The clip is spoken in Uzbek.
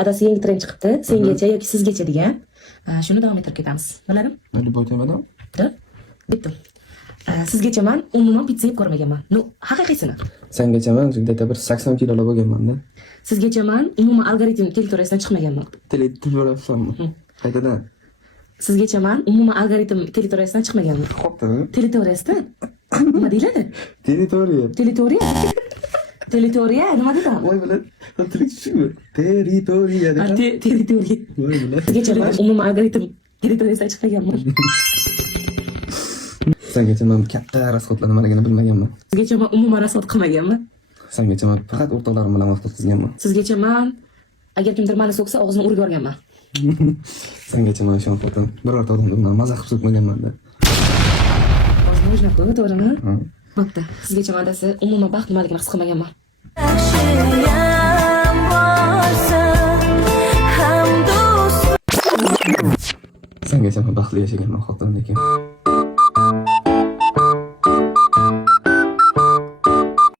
Adasi yangi trend chiqibdi. Sengacha yoki sizgacha degan. Shuni davom ettirib ketamiz. Biladim? Любой temadan. Bitdim. Sizgacha men umuman pizza yeb ko'rmaganman. No, haqiqiysini. Sengacha men где-то bir 80 kilolar bo'lganman-da. Sizgacha men umuman algoritm territoriyasidan chiqmaganman. Territoriyasidanmi? Qaytadan? Sizgacha men umuman algoritm territoriyasidan chiqmaganman. Xo'pda. Territoriyasidan? Nima deyiladi? Territoriya. Territoriya? Territoriya nima dedim? Voy bilan, tilik tushunmi? Territoriya dedim. Territoriya. Voy bilan. Sizgacha men umuman algoritm territoriyasidan chiqmaganman. Sengacha men katta rasxodlar nimaligini bilmaganman. Sizgacha men umuman rasxod qilmaganman. Sengacha men faqat o'rtoqlarim bilan vaqt o'tkazganman. Sizgacha men agar kimdir meni so'ksa og'zini urib yuborganman. Sengacha men shon xotin birorta odamni bilan maza qilib so'kmaganman-da. Og'zini o'ynab qo'y, to'g'rimi? Bo'pti. Sizgacha men adasi umuman baxt nimaligini his qilmaganman. Sengacha men baxtli yashaganman xotin lekin